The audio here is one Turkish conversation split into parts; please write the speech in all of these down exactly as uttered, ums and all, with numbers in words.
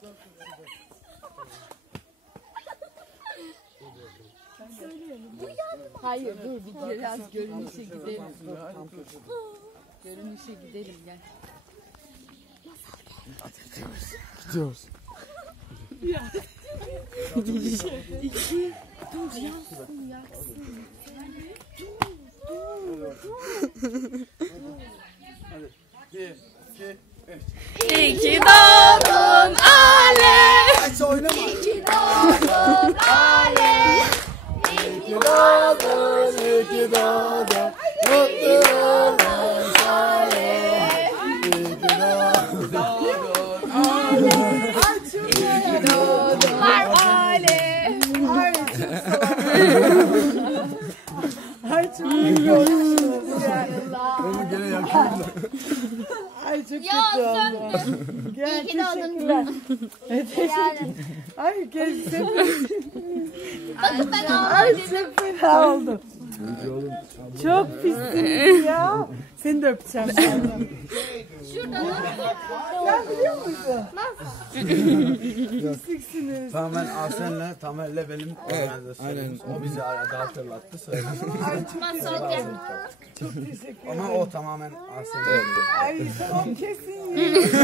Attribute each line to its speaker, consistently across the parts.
Speaker 1: Hayır dur bir biraz görünüşe gidelim. Görünüşe gidelim gel.
Speaker 2: Gidiyoruz.
Speaker 1: Bir, iki, dur yaksın yaksın.
Speaker 2: Hadi. Bir, iki, üç.
Speaker 1: İki doğdun Ale.
Speaker 2: Ayşe oynama.
Speaker 1: İki doğdun Ale.
Speaker 2: İki doğdun, iki doğdun. Mutlu yıllar Sare. İki doğdun.
Speaker 1: İki doğdunlar Ale.
Speaker 3: Ay çok iyi olmuş ya.
Speaker 2: Onu gene yakıyorlar.
Speaker 3: Ay çok kötü oldu. Gel teşekkürler. Ay gelsin.
Speaker 1: Bakın ben
Speaker 3: Ay çok fena oldu. Çok pissin ya. Seni de öpeceğim.
Speaker 1: şurada
Speaker 3: Sen biliyor musun? Pisliksiniz.
Speaker 2: Tamamen Arsen'le, Tamer'le benim organizasyonumuz. O bizi arada hatırlattı, söyledi.
Speaker 3: Ay çok
Speaker 1: masal gel.
Speaker 3: çok teşekkür
Speaker 2: Ama
Speaker 3: ederim.
Speaker 2: o tamamen Arsen'le.
Speaker 3: Ay tamam kesin.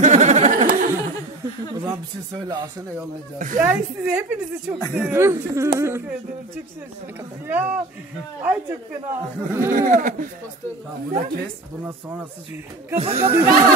Speaker 2: O zaman bir şey söyle, Arsen'e yollayacağız.
Speaker 3: Yani sizi hepinizi çok seviyorum. Çok teşekkür ederim. Çok şaşırdım. Ya. Ay çok fena oldu.
Speaker 2: Tamam, bunu kes. Bundan sonrası çünkü...
Speaker 3: Kafa kafa.